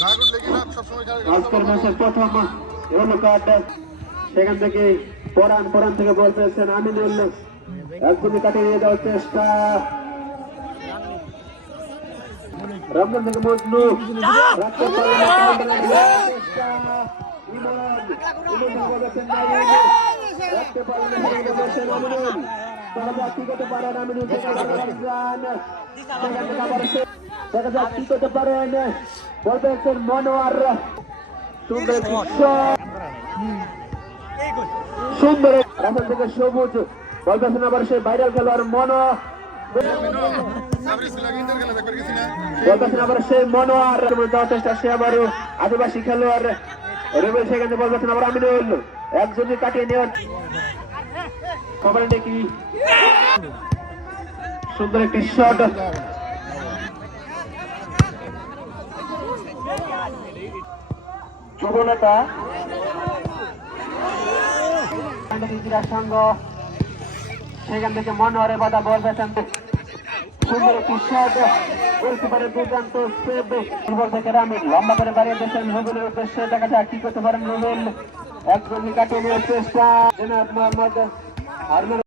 আজকের ম্যাচের প্রথম ইয়েলো কার্ড, সেখান থেকে পরান থেকে বল পেয়েছেন আমিনুল, একদমই কাটিয়ে নিয়ে যাওয়ার চেষ্টা, রমজান থেকে মজনু রাখতে পারেন চেষ্টা, রাখতে পারেন আমিনুল, কি করতে পারেন আমিনুল, দেখা যাক কি করতে পারেন, বল পেয়েছেন মনোয়ার, সুন্দর রাসেল থেকে সবুজ, বল পেয়েছেন আবার সেই ভাইরাল খেলোয়াড় মনো, আবার সেই মনোয়ার দেওয়ার চেষ্টা, সে আবারও আদিবাসী খেলোয়াড় রুবেল, সেখানে বল পেয়েছেন আবার আমিনুল, একজনই কাটিয়ে নেওয়ার খবর দেখি, সুন্দর একটি শট, যুবনেতা সংঘ, সেখান থেকে মনোহরে বাধা বল পেয়েছেন, সুন্দর একটি শট, গোলকিপারে দুর্দান্ত সেভ, থেকে রামিন লম্বা করে বাড়িয়ে দিয়েছেন রুবেলের উদ্দেশ্যে, দেখা যাক কি করতে পারেন রুবেল, একজনই কাটিয়ে নেওয়ার চেষ্টা, মোহাম্মদ